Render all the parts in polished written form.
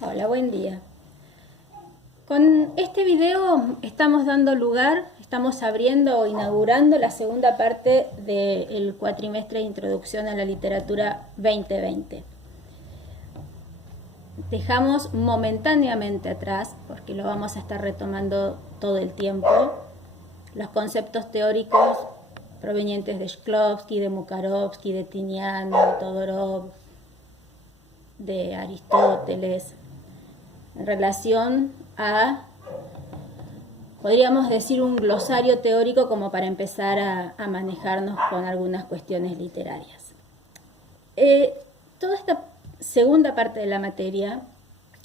Hola, buen día. Con este video estamos abriendo o inaugurando la segunda parte del cuatrimestre de Introducción a la Literatura 2020. Dejamos momentáneamente atrás, porque lo vamos a estar retomando todo el tiempo, los conceptos teóricos provenientes de Shklovsky, de Mukarovsky, de Tiniano, de Todorov, de Aristóteles, en relación a, podríamos decir, un glosario teórico como para empezar a manejarnos con algunas cuestiones literarias. Toda esta segunda parte de la materia,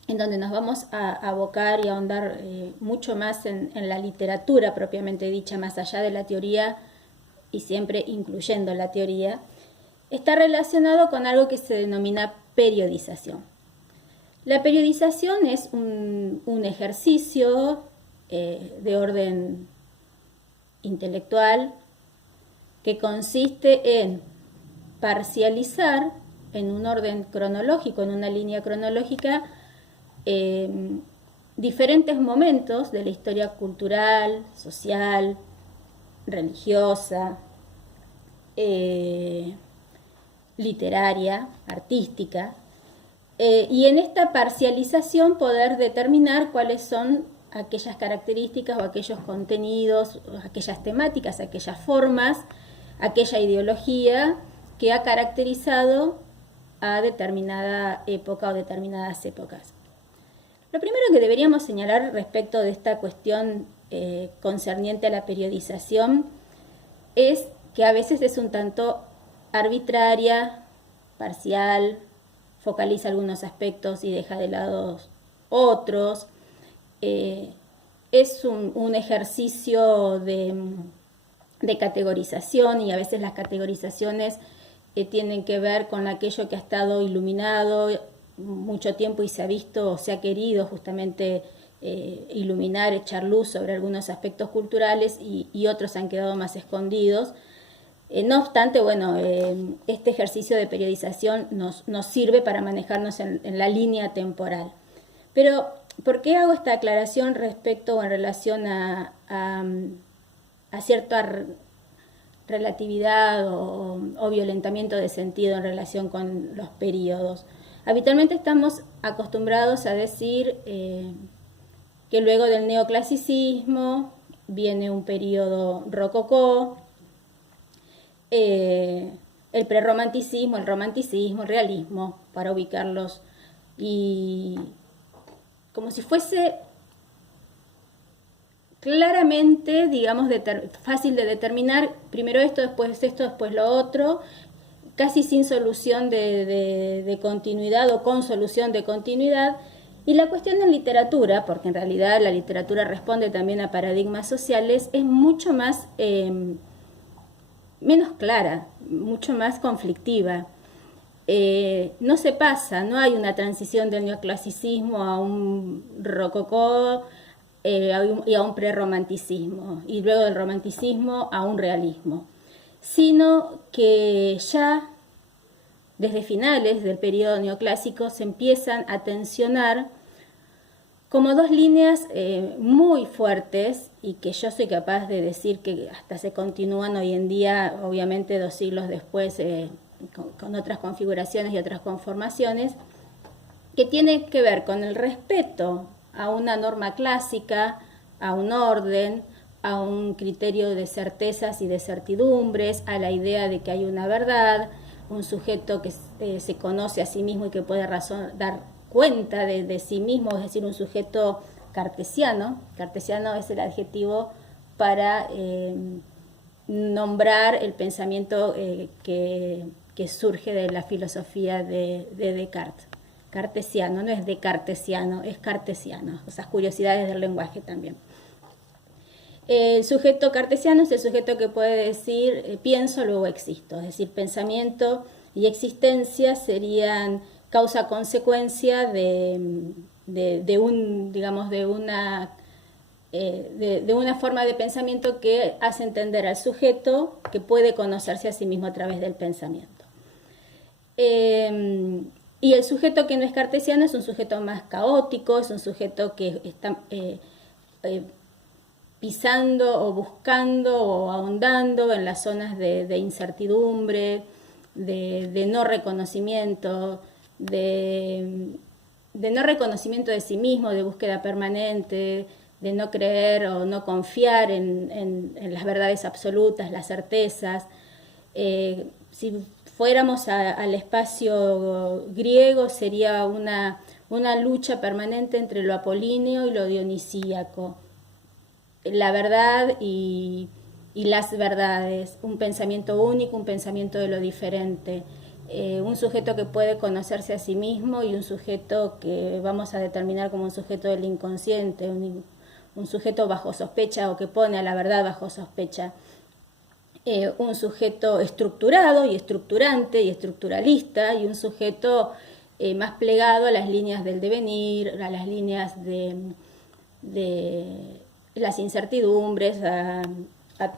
en donde nos vamos a abocar y a ahondar mucho más en la literatura propiamente dicha, más allá de la teoría y siempre incluyendo la teoría, está relacionado con algo que se denomina periodización. La periodización es un ejercicio de orden intelectual que consiste en parcializar en un orden cronológico, en una línea cronológica, diferentes momentos de la historia cultural, social, religiosa, literaria, artística, y en esta parcialización poder determinar cuáles son aquellas características o aquellos contenidos, aquellas temáticas, aquellas formas, aquella ideología que ha caracterizado a determinada época o determinadas épocas. Lo primero que deberíamos señalar respecto de esta cuestión concerniente a la periodización es que a veces es un tanto arbitraria, parcial, focaliza algunos aspectos y deja de lado otros. Es un ejercicio de categorización, y a veces las categorizaciones tienen que ver con aquello que ha estado iluminado mucho tiempo y se ha visto o se ha querido justamente iluminar, echar luz sobre algunos aspectos culturales, y otros han quedado más escondidos. No obstante, bueno, este ejercicio de periodización nos sirve para manejarnos en la línea temporal. Pero, ¿por qué hago esta aclaración respecto o en relación a cierta relatividad o violentamiento de sentido en relación con los periodos? Habitualmente estamos acostumbrados a decir que luego del neoclasicismo viene un periodo rococó, el prerromanticismo, el romanticismo, el realismo, para ubicarlos, y como si fuese claramente, digamos, fácil de determinar, primero esto, después lo otro, casi sin solución de continuidad o con solución de continuidad. Y la cuestión en literatura, porque en realidad la literatura responde también a paradigmas sociales, es mucho más menos clara, mucho más conflictiva. No se pasa, no hay una transición del neoclasicismo a un rococó y a un prerromanticismo, y luego del romanticismo a un realismo, sino que ya desde finales del periodo neoclásico se empiezan a tensionar como dos líneas muy fuertes, y que yo soy capaz de decir que hasta se continúan hoy en día, obviamente 2 siglos después, con otras configuraciones y otras conformaciones, que tiene que ver con el respeto a una norma clásica, a un orden, a un criterio de certezas y de certidumbres, a la idea de que hay una verdad, un sujeto que se conoce a sí mismo y que puede dar cuenta de sí mismo, es decir, un sujeto cartesiano. Cartesiano es el adjetivo para nombrar el pensamiento que surge de la filosofía de Descartes. Cartesiano, no es descartesiano, es cartesiano. Esas curiosidades del lenguaje también. El sujeto cartesiano es el sujeto que puede decir pienso, luego existo. Es decir, pensamiento y existencia serían causa-consecuencia de una forma de pensamiento que hace entender al sujeto que puede conocerse a sí mismo a través del pensamiento. Y el sujeto que no es cartesiano es un sujeto más caótico, es un sujeto que está pisando o buscando o ahondando en las zonas de incertidumbre, de no reconocimiento, de no reconocimiento de sí mismo, de búsqueda permanente, de no creer o no confiar en las verdades absolutas, las certezas. Si fuéramos al espacio griego, sería una lucha permanente entre lo apolíneo y lo dionisíaco, la verdad y las verdades, un pensamiento único, un pensamiento de lo diferente, un sujeto que puede conocerse a sí mismo y un sujeto que vamos a determinar como un sujeto del inconsciente, un sujeto bajo sospecha o que pone a la verdad bajo sospecha. Un sujeto estructurado y estructurante y estructuralista y un sujeto más plegado a las líneas del devenir, a las líneas de las incertidumbres, a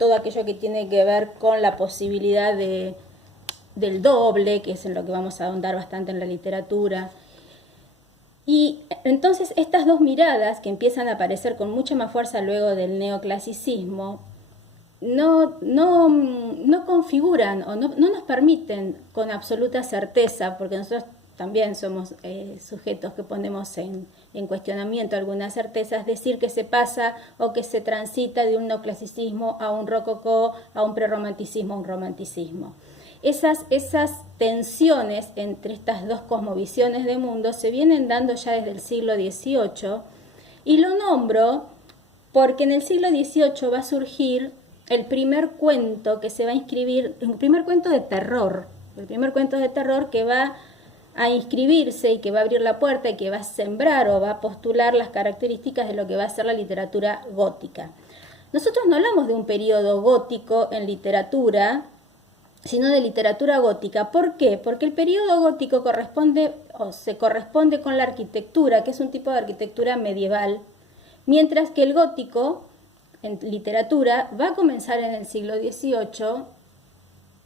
todo aquello que tiene que ver con la posibilidad del doble, que es en lo que vamos a ahondar bastante en la literatura. Y entonces estas dos miradas que empiezan a aparecer con mucha más fuerza luego del neoclasicismo no configuran o no nos permiten con absoluta certeza, porque nosotros también somos sujetos que ponemos en cuestionamiento algunas certezas, decir que se pasa o que se transita de un neoclasicismo a un rococó, a un prerromanticismo, a un romanticismo. Esas tensiones entre estas dos cosmovisiones de mundo se vienen dando ya desde el siglo XVIII, y lo nombro porque en el siglo XVIII va a surgir el primer cuento que se va a inscribir, el primer cuento de terror, que va a inscribirse y que va a abrir la puerta y que va a sembrar o va a postular las características de lo que va a ser la literatura gótica. Nosotros no hablamos de un periodo gótico en literatura, sino de literatura gótica. ¿Por qué? Porque el periodo gótico se corresponde con la arquitectura, que es un tipo de arquitectura medieval, mientras que el gótico en literatura va a comenzar en el siglo XVIII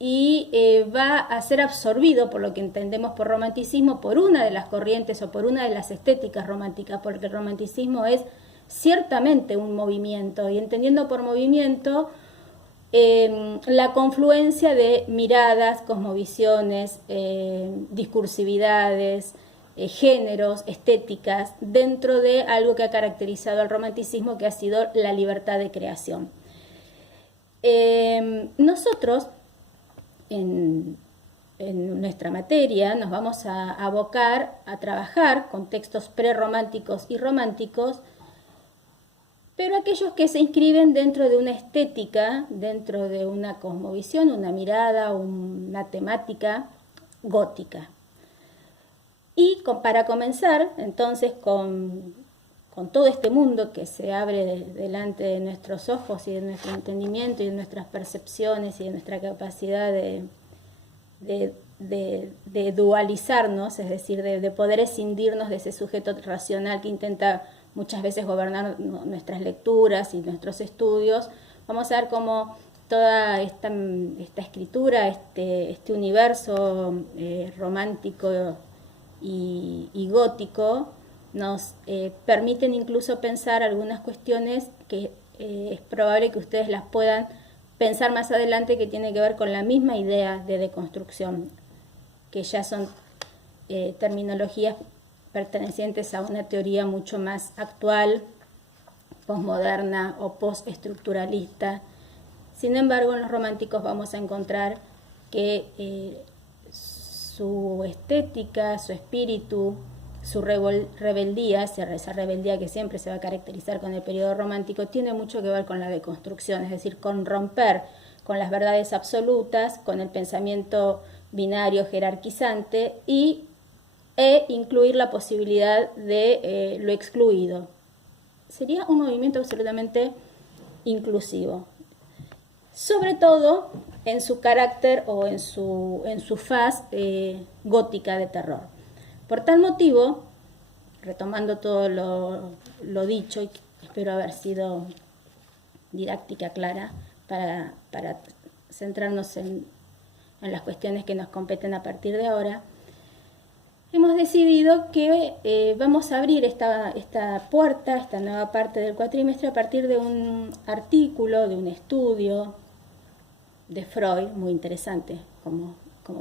y va a ser absorbido por lo que entendemos por romanticismo, por una de las corrientes o por una de las estéticas románticas, porque el romanticismo es ciertamente un movimiento, y entendiendo por movimiento la confluencia de miradas, cosmovisiones, discursividades, géneros, estéticas, dentro de algo que ha caracterizado al romanticismo, que ha sido la libertad de creación. Nosotros, en nuestra materia, nos vamos a abocar a trabajar con textos prerrománticos y románticos, pero aquellos que se inscriben dentro de una estética, dentro de una cosmovisión, una mirada, una temática gótica. Y para comenzar, entonces, con todo este mundo que se abre delante de nuestros ojos y de nuestro entendimiento y de nuestras percepciones y de nuestra capacidad de dualizarnos, es decir, de poder escindirnos de ese sujeto racional que intenta muchas veces gobernar nuestras lecturas y nuestros estudios, vamos a ver cómo toda esta escritura, este universo romántico y gótico nos permiten incluso pensar algunas cuestiones que es probable que ustedes las puedan pensar más adelante, que tiene que ver con la misma idea de deconstrucción, que ya son terminologías pertenecientes a una teoría mucho más actual, posmoderna o postestructuralista. Sin embargo, en los románticos vamos a encontrar que su estética, su espíritu, su rebeldía, esa rebeldía que siempre se va a caracterizar con el periodo romántico, tiene mucho que ver con la deconstrucción, es decir, con romper con las verdades absolutas, con el pensamiento binario jerarquizante e incluir la posibilidad de lo excluido. Sería un movimiento absolutamente inclusivo, sobre todo en su carácter o en su faz gótica de terror. Por tal motivo, retomando todo lo dicho, y espero haber sido didáctica, clara, para centrarnos en las cuestiones que nos competen a partir de ahora, hemos decidido que vamos a abrir esta puerta, esta nueva parte del cuatrimestre, a partir de un artículo, de un estudio de Freud, muy interesante, como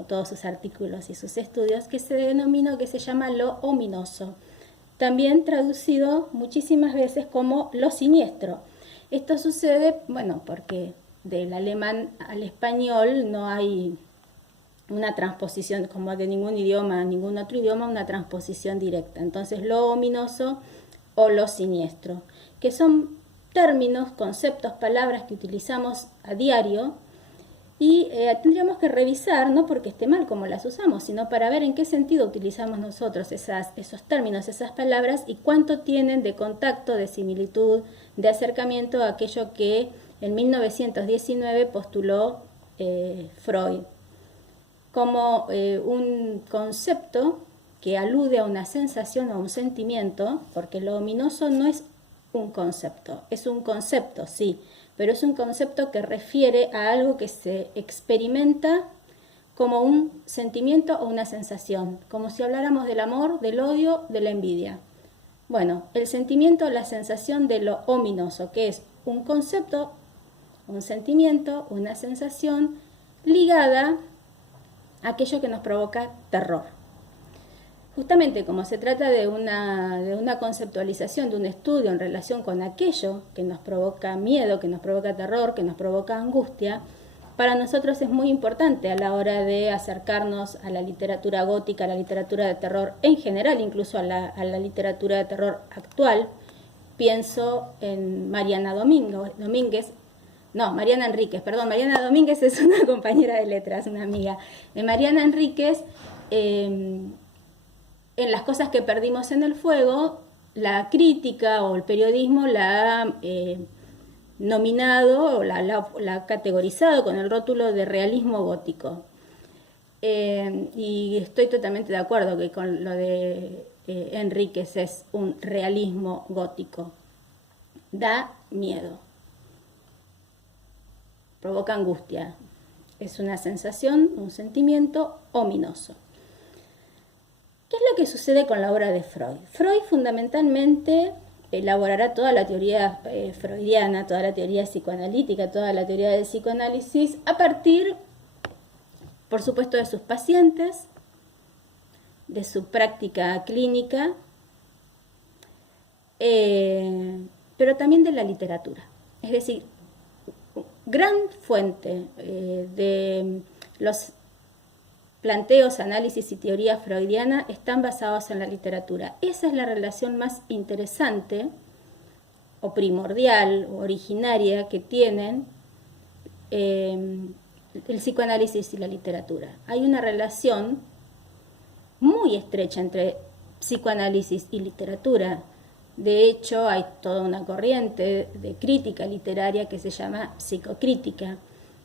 todos sus artículos y sus estudios, que se denominó, que se llama lo ominoso, también traducido muchísimas veces como lo siniestro. Esto sucede, bueno, porque del alemán al español no hay una transposición, como de ningún idioma, ningún otro idioma, una transposición directa. Entonces, lo ominoso o lo siniestro, que son términos, conceptos, palabras que utilizamos a diario y tendríamos que revisar, no porque esté mal como las usamos, sino para ver en qué sentido utilizamos nosotros esos términos, esas palabras y cuánto tienen de contacto, de similitud, de acercamiento a aquello que en 1919 postuló Freud como un concepto que alude a una sensación o a un sentimiento, porque lo ominoso no es un concepto, es un concepto, sí, pero es un concepto que refiere a algo que se experimenta como un sentimiento o una sensación, como si habláramos del amor, del odio, de la envidia. Bueno, el sentimiento o la sensación de lo ominoso, que es un concepto, un sentimiento, una sensación ligada a aquello que nos provoca terror. Justamente como se trata de una conceptualización, de un estudio en relación con aquello que nos provoca miedo, que nos provoca terror, que nos provoca angustia, para nosotros es muy importante a la hora de acercarnos a la literatura gótica, a la literatura de terror en general, incluso a la literatura de terror actual. Pienso en Mariana Enríquez, Mariana Domínguez es una compañera de letras, una amiga. En Mariana Enríquez, en Las cosas que perdimos en el fuego, la crítica o el periodismo la ha nominado o la ha categorizado con el rótulo de realismo gótico. Y estoy totalmente de acuerdo que con lo de Enríquez es un realismo gótico. Da miedo, provoca angustia, es una sensación, un sentimiento ominoso. ¿Qué es lo que sucede con la obra de Freud? Freud fundamentalmente elaborará toda la teoría freudiana, toda la teoría psicoanalítica, toda la teoría del psicoanálisis a partir, por supuesto, de sus pacientes, de su práctica clínica, pero también de la literatura. Es decir, gran fuente de los planteos, análisis y teoría freudiana están basados en la literatura. Esa es la relación más interesante o primordial o originaria que tienen el psicoanálisis y la literatura. Hay una relación muy estrecha entre psicoanálisis y literatura. De hecho, hay toda una corriente de crítica literaria que se llama psicocrítica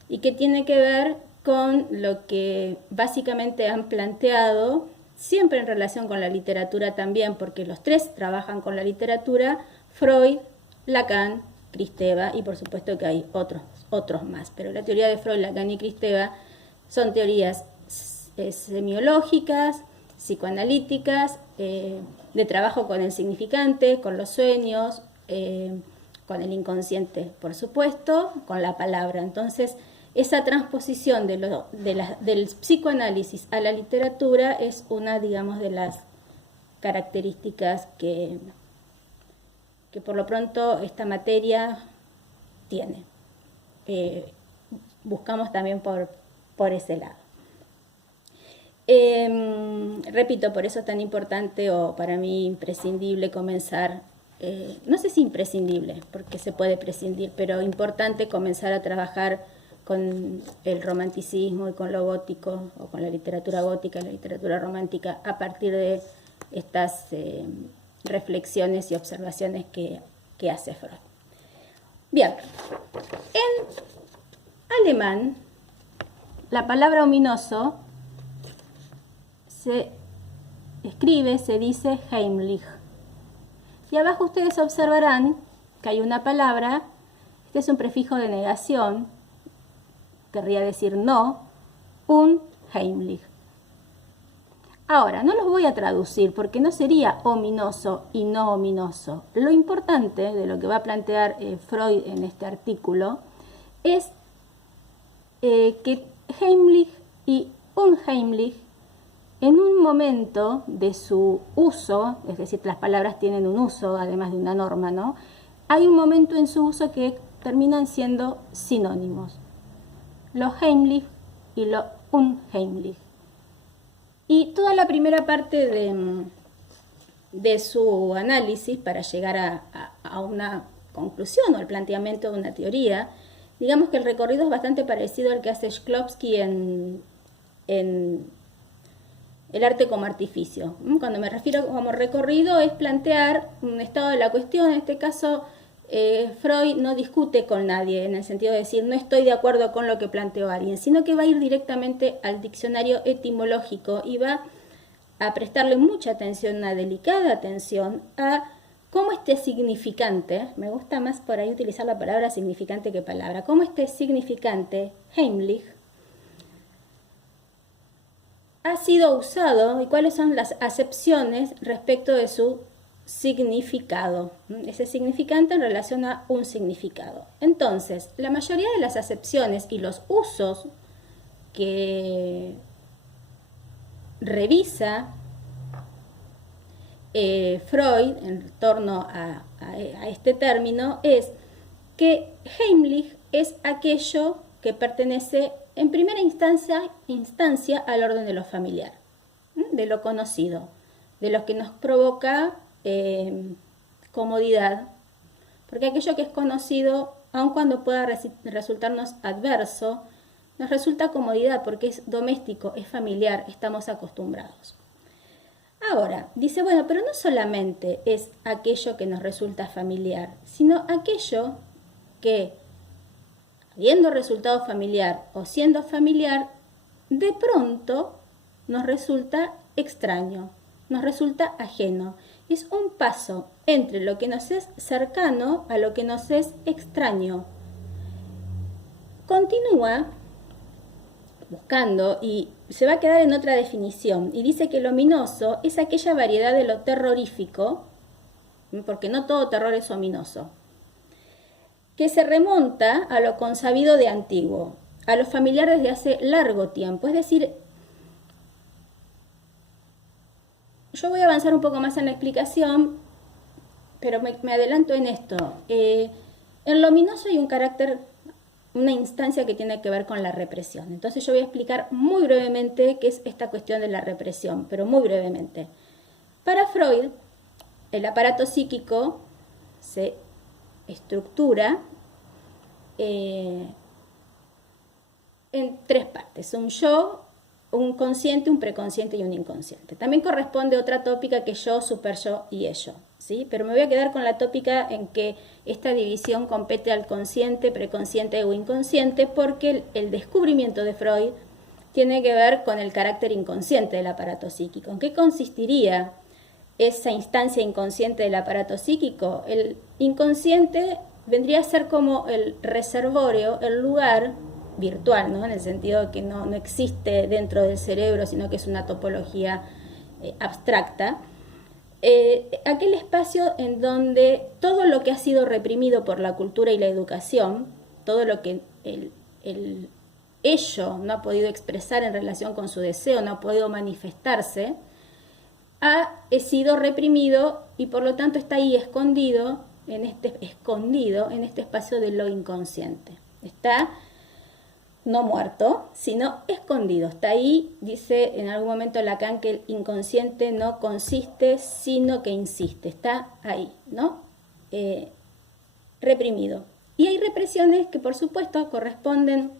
y que tiene que ver con lo que básicamente han planteado, siempre en relación con la literatura también, porque los tres trabajan con la literatura, Freud, Lacan, Kristeva, y por supuesto que hay otros más. Pero la teoría de Freud, Lacan y Kristeva son teorías semiológicas, psicoanalíticas, de trabajo con el significante, con los sueños, con el inconsciente, por supuesto, con la palabra. Entonces, esa transposición del psicoanálisis a la literatura es una, digamos, de las características que por lo pronto esta materia tiene. Buscamos también por ese lado. Repito, por eso es tan importante o para mí imprescindible comenzar, no sé si imprescindible, porque se puede prescindir, pero importante comenzar a trabajar con el romanticismo y con lo gótico, o con la literatura gótica, la literatura romántica, a partir de estas reflexiones y observaciones que hace Freud. Bien, en alemán, la palabra ominoso se escribe, se dice heimlich. Y abajo ustedes observarán que hay una palabra, este es un prefijo de negación, querría decir no, unheimlich. Ahora, no los voy a traducir porque no sería ominoso y no ominoso. Lo importante de lo que va a plantear Freud en este artículo es que Heimlich y Unheimlich, en un momento de su uso, es decir, las palabras tienen un uso además de una norma, ¿no? Hay un momento en su uso que terminan siendo sinónimos. Lo Heimlich y lo Unheimlich. Y toda la primera parte de su análisis para llegar a una conclusión o al planteamiento de una teoría, digamos que el recorrido es bastante parecido al que hace Shklovsky en el arte como artificio. Cuando me refiero como recorrido es plantear un estado de la cuestión. En este caso, Freud no discute con nadie en el sentido de decir no estoy de acuerdo con lo que planteó alguien, sino que va a ir directamente al diccionario etimológico y va a prestarle mucha atención, una delicada atención a cómo este significante, me gusta más por ahí utilizar la palabra significante que palabra, cómo este significante, Heimlich, ha sido usado y cuáles son las acepciones respecto de su significado, ese significante en relación a un significado. Entonces, la mayoría de las acepciones y los usos que revisa Freud en torno a este término es que Heimlich es aquello que pertenece en primera instancia al orden de lo familiar, de lo conocido, de lo que nos provoca comodidad, porque aquello que es conocido, aun cuando pueda resultarnos adverso, nos resulta comodidad porque es doméstico, es familiar, estamos acostumbrados. Ahora, dice, bueno, pero no solamente es aquello que nos resulta familiar, sino aquello que, habiendo resultado familiar o siendo familiar, de pronto nos resulta extraño, nos resulta ajeno. Es un paso entre lo que nos es cercano a lo que nos es extraño. Continúa buscando y se va a quedar en otra definición y dice que lo ominoso es aquella variedad de lo terrorífico, porque no todo terror es ominoso, que se remonta a lo consabido de antiguo, a lo familiar desde hace largo tiempo. Es decir, yo voy a avanzar un poco más en la explicación, pero me adelanto en esto. En lo ominoso hay un carácter, una instancia que tiene que ver con la represión. Entonces yo voy a explicar muy brevemente qué es esta cuestión de la represión, pero muy brevemente. Para Freud, el aparato psíquico se estructura en tres partes: un yo, un consciente, un preconsciente y un inconsciente. También corresponde otra tópica que es yo, superyo y ello, ¿sí? Pero me voy a quedar con la tópica en que esta división compete al consciente, preconsciente o inconsciente, porque el descubrimiento de Freud tiene que ver con el carácter inconsciente del aparato psíquico. ¿En qué consistiría esa instancia inconsciente del aparato psíquico? El inconsciente vendría a ser como el reservorio, el lugar virtual, ¿no? En el sentido de que no existe dentro del cerebro, sino que es una topología abstracta. Aquel espacio en donde todo lo que ha sido reprimido por la cultura y la educación, todo lo que el ello no ha podido expresar en relación con su deseo, no ha podido manifestarse, ha sido reprimido y por lo tanto está ahí escondido en este espacio de lo inconsciente. Está no muerto, sino escondido. Está ahí, dice en algún momento Lacan, que el inconsciente no consiste, sino que insiste. Está ahí, ¿no? Reprimido. Y hay represiones que, por supuesto, corresponden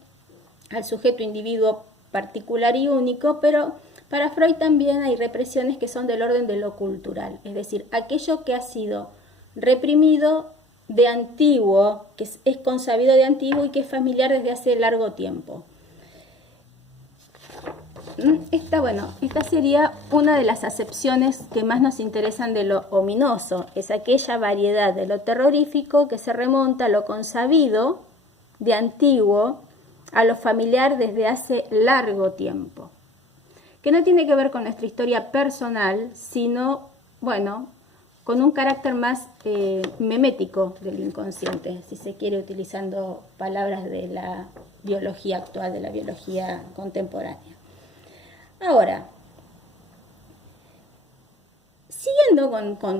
al sujeto individuo particular y único, pero para Freud también hay represiones que son del orden de lo cultural, es decir, aquello que ha sido reprimido de antiguo, que es consabido de antiguo y que es familiar desde hace largo tiempo. Esta sería una de las acepciones que más nos interesan de lo ominoso, es aquella variedad de lo terrorífico que se remonta a lo consabido de antiguo, a lo familiar desde hace largo tiempo. que no tiene que ver con nuestra historia personal, sino, bueno, con un carácter más memético del inconsciente, si se quiere, utilizando palabras de la biología actual, de la biología contemporánea. Ahora, siguiendo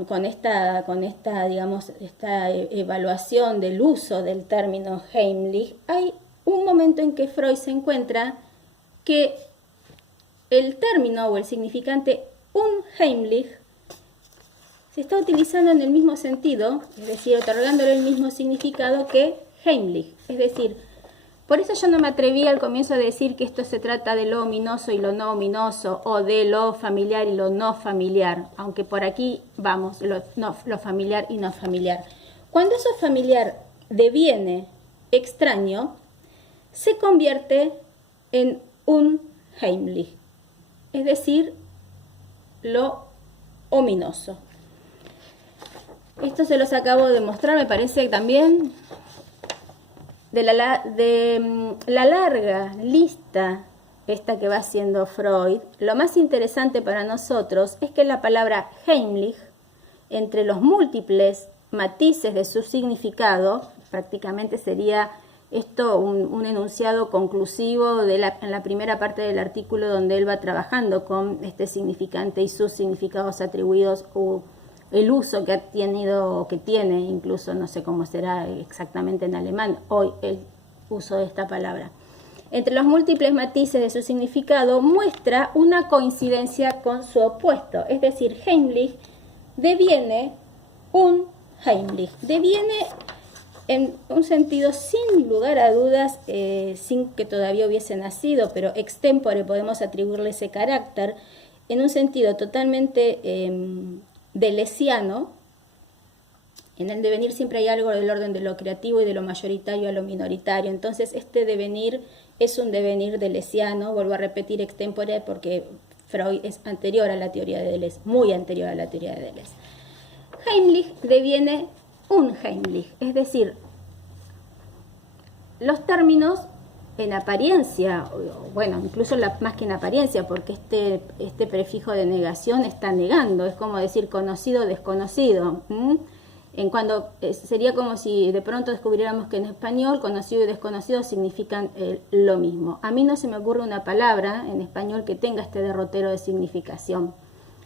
con esta, digamos, esta evaluación del uso del término Heimlich, hay un momento en que Freud se encuentra que el término o el significante unheimlich se está utilizando en el mismo sentido, es decir, otorgándole el mismo significado que Heimlich. Es decir, por eso yo no me atreví al comienzo a decir que esto se trata de lo ominoso y lo no ominoso, o de lo familiar y lo no familiar, aunque por aquí vamos, lo familiar y no familiar. Cuando eso familiar deviene extraño, se convierte en un Heimlich, es decir, lo ominoso. Esto se los acabo de mostrar, me parece también, de la larga lista esta que va haciendo Freud. Lo más interesante para nosotros es que la palabra Heimlich, entre los múltiples matices de su significado, prácticamente sería esto un enunciado conclusivo en la primera parte del artículo, donde él va trabajando con este significante y sus significados atribuidos, o el uso que ha tenido o que tiene, incluso no sé cómo será exactamente en alemán hoy el uso de esta palabra. Entre los múltiples matices de su significado muestra una coincidencia con su opuesto, es decir, Heimlich deviene un Heimlich, deviene en un sentido sin lugar a dudas, sin que todavía hubiese nacido, pero extempore podemos atribuirle ese carácter, en un sentido totalmente deleuziano. En el devenir siempre hay algo del orden de lo creativo y de lo mayoritario a lo minoritario. Entonces este devenir es un devenir deleuziano, vuelvo a repetir extempore porque Freud es anterior a la teoría de Deleuze, muy anterior a la teoría de Deleuze. Heimlich deviene un Heimlich, es decir, los términos en apariencia, bueno, incluso más que en apariencia, porque este prefijo de negación está negando, es como decir conocido, desconocido. Sería como si de pronto descubriéramos que en español conocido y desconocido significan lo mismo. A mí no se me ocurre una palabra en español que tenga este derrotero de significación,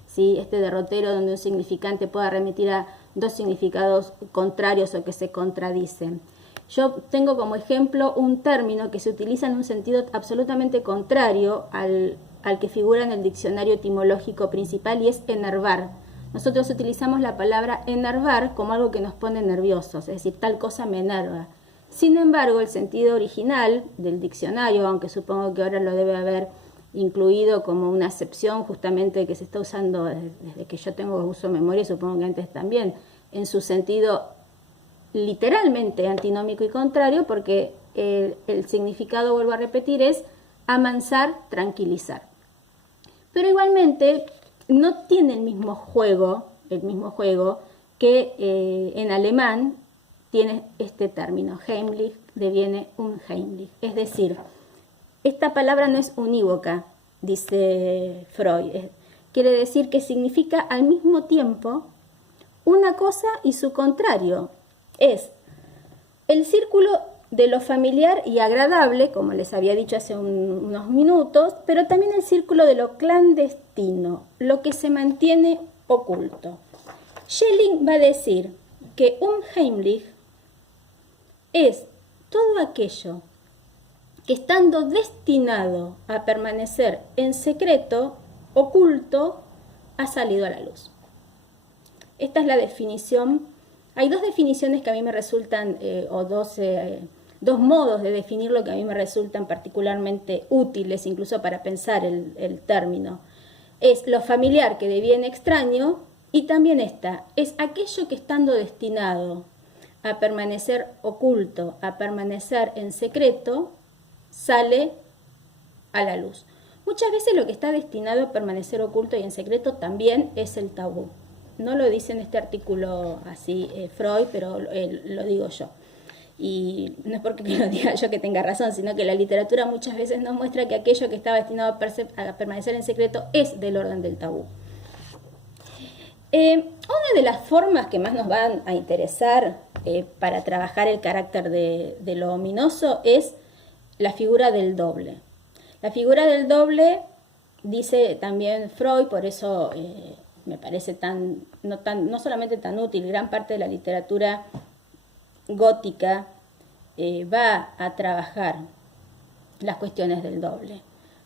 ¿sí? Este derrotero donde un significante pueda remitir a dos significados contrarios o que se contradicen. Yo tengo como ejemplo un término que se utiliza en un sentido absolutamente contrario al que figura en el diccionario etimológico principal, y es enervar. Nosotros utilizamos la palabra enervar como algo que nos pone nerviosos, es decir, tal cosa me enerva. Sin embargo, el sentido original del diccionario, aunque supongo que ahora lo debe haber incluido como una acepción justamente que se está usando desde que yo tengo uso de memoria, supongo que antes también, en su sentido literalmente antinómico y contrario, porque el significado, vuelvo a repetir, es amansar, tranquilizar. Pero igualmente no tiene el mismo juego que en alemán tiene este término. Heimlich deviene un Heimlich. Es decir, esta palabra no es unívoca, dice Freud. Quiere decir que significa al mismo tiempo una cosa y su contrario. Es el círculo de lo familiar y agradable, como les había dicho hace unos minutos, pero también el círculo de lo clandestino, lo que se mantiene oculto. Schelling va a decir que un Heimlich es todo aquello que, estando destinado a permanecer en secreto, oculto, ha salido a la luz. Esta es la definición. Hay dos definiciones que a mí me resultan, dos modos de definirlo que a mí me resultan particularmente útiles, incluso para pensar el término. Es lo familiar que deviene extraño, y también esta, es aquello que, estando destinado a permanecer oculto, a permanecer en secreto, sale a la luz. Muchas veces lo que está destinado a permanecer oculto y en secreto también es el tabú. No lo dice en este artículo así Freud, pero lo digo yo. Y no es porque lo diga yo que tenga razón, sino que la literatura muchas veces nos muestra que aquello que estaba destinado a permanecer en secreto es del orden del tabú. Una de las formas que más nos van a interesar para trabajar el carácter de lo ominoso es la figura del doble. La figura del doble, dice también Freud, por eso me parece no solamente tan útil, gran parte de la literatura gótica va a trabajar las cuestiones del doble.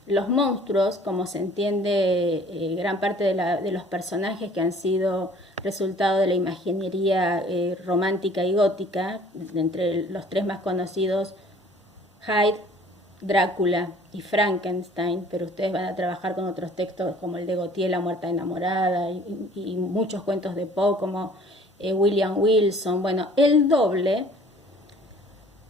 Los monstruos, como se entiende, gran parte de los personajes que han sido resultado de la imaginería romántica y gótica, entre los tres más conocidos, Hyde, Drácula y Frankenstein, pero ustedes van a trabajar con otros textos como el de Gautier, La muerta enamorada, y muchos cuentos de Poe como William Wilson. Bueno, el doble,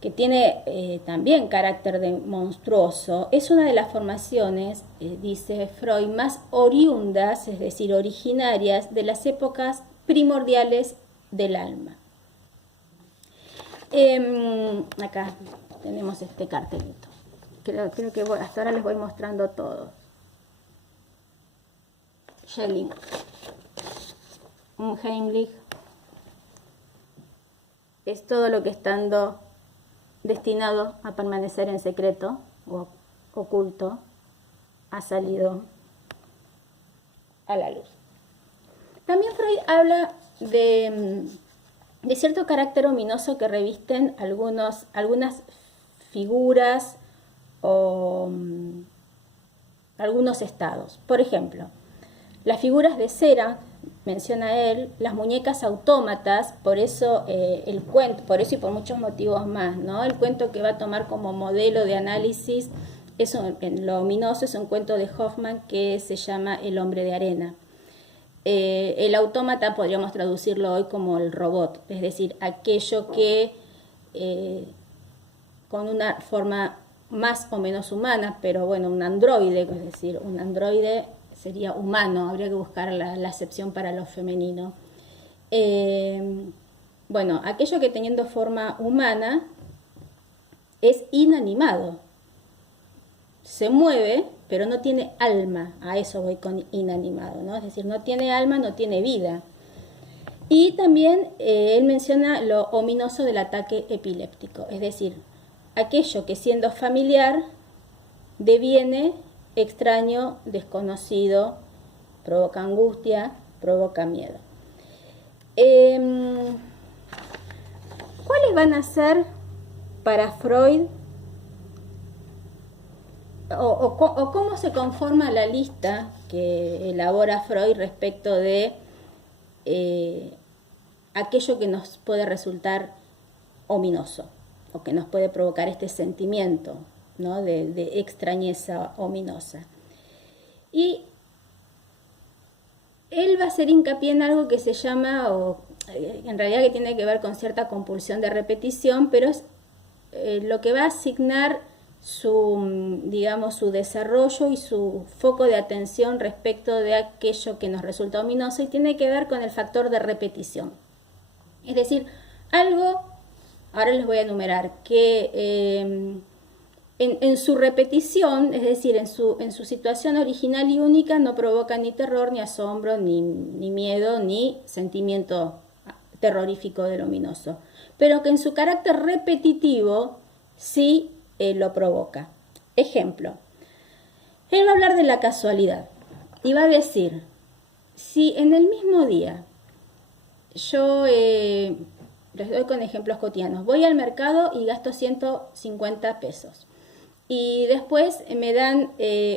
que tiene también carácter de monstruoso, es una de las formaciones, dice Freud, más oriundas, es decir, originarias de las épocas primordiales del alma. Acá tenemos este cartelito. Creo que hasta ahora les voy mostrando todo. Schelling, un Heimlich, es todo lo que estando destinado a permanecer en secreto o oculto ha salido a la luz. También Freud habla de cierto carácter ominoso que revisten algunas figuras o algunos estados. Por ejemplo, las figuras de cera, menciona él, las muñecas autómatas, por eso el cuento, por eso y por muchos motivos más, ¿no? El cuento que va a tomar como modelo de análisis en lo ominoso es un cuento de Hoffman que se llama El hombre de arena. El autómata podríamos traducirlo hoy como el robot, es decir, aquello que con una forma más o menos humana, pero bueno, un androide, es decir, un androide sería humano, habría que buscar la acepción para lo femenino. Bueno, aquello que teniendo forma humana es inanimado, se mueve, pero no tiene alma, a eso voy con inanimado, ¿no? Es decir, no tiene alma, no tiene vida. Y también él menciona lo ominoso del ataque epiléptico, es decir, aquello que siendo familiar deviene extraño, desconocido, provoca angustia, provoca miedo. ¿Cuáles van a ser para Freud o cómo se conforma la lista que elabora Freud respecto de aquello que nos puede resultar ominoso o que nos puede provocar este sentimiento, ¿no? de extrañeza ominosa? Y él va a hacer hincapié en algo que se llama, en realidad que tiene que ver con cierta compulsión de repetición, pero es lo que va a asignar su desarrollo y su foco de atención respecto de aquello que nos resulta ominoso, y tiene que ver con el factor de repetición. Es decir, algo, ahora les voy a enumerar, que en su repetición, es decir, en su situación original y única, no provoca ni terror, ni asombro, ni miedo, ni sentimiento terrorífico del ominoso, pero que en su carácter repetitivo sí lo provoca. Ejemplo, él va a hablar de la casualidad y va a decir, si en el mismo día yo, les doy con ejemplos cotidianos, voy al mercado y gasto 150 pesos. Y después me dan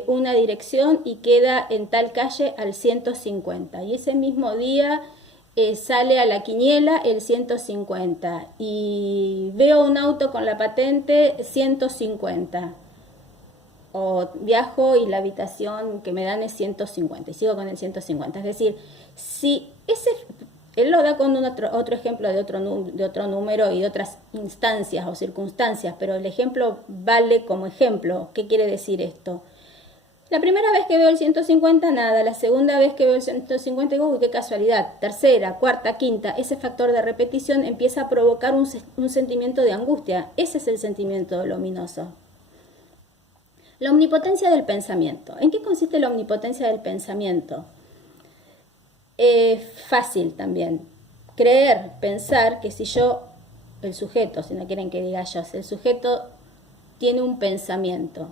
una dirección y queda en tal calle al 150. Y ese mismo día sale a la quiniela el 150. Y veo un auto con la patente 150. O viajo y la habitación que me dan es 150. Y sigo con el 150. Es decir, si él lo da con otro ejemplo de otro número y de otras instancias o circunstancias, pero el ejemplo vale como ejemplo. ¿Qué quiere decir esto? La primera vez que veo el 150, nada. La segunda vez que veo el 150, digo, uy, qué casualidad. Tercera, cuarta, quinta, ese factor de repetición empieza a provocar un sentimiento de angustia. Ese es el sentimiento luminoso. La omnipotencia del pensamiento. ¿En qué consiste la omnipotencia del pensamiento? Fácil también. Creer, pensar que si yo, el sujeto, si no quieren que diga yo, si el sujeto tiene un pensamiento,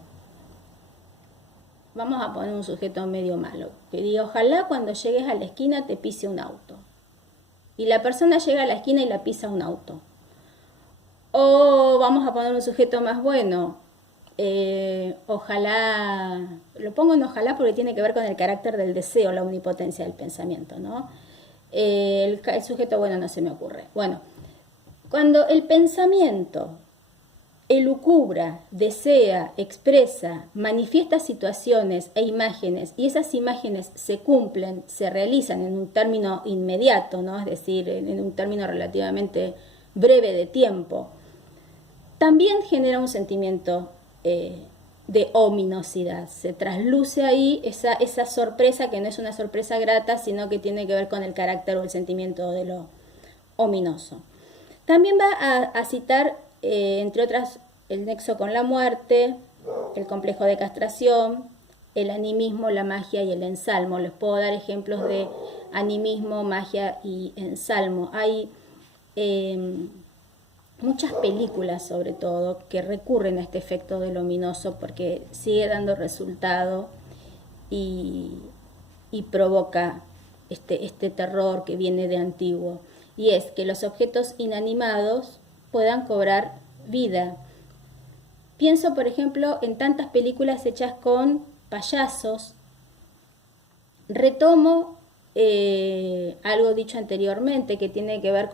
vamos a poner un sujeto medio malo, que diga, ojalá cuando llegues a la esquina te pise un auto. Y la persona llega a la esquina y la pisa un auto. O vamos a poner un sujeto más bueno, ojalá, lo pongo en ojalá porque tiene que ver con el carácter del deseo, la omnipotencia del pensamiento, ¿no? El sujeto, bueno, no se me ocurre. Bueno, cuando el pensamiento elucubra, desea, expresa, manifiesta situaciones e imágenes, y esas imágenes se cumplen, se realizan en un término inmediato, ¿no? Es decir, en un término relativamente breve de tiempo, también genera un sentimiento de ominosidad. Se trasluce ahí esa sorpresa, que no es una sorpresa grata, sino que tiene que ver con el carácter o el sentimiento de lo ominoso. También va a citar, entre otras, el nexo con la muerte, el complejo de castración, el animismo, la magia y el ensalmo. Les puedo dar ejemplos de animismo, magia y ensalmo. Hay muchas películas, sobre todo, que recurren a este efecto del ominoso porque sigue dando resultado y provoca este terror que viene de antiguo. Y es que los objetos inanimados puedan cobrar vida. Pienso, por ejemplo, en tantas películas hechas con payasos. Retomo algo dicho anteriormente que tiene que ver con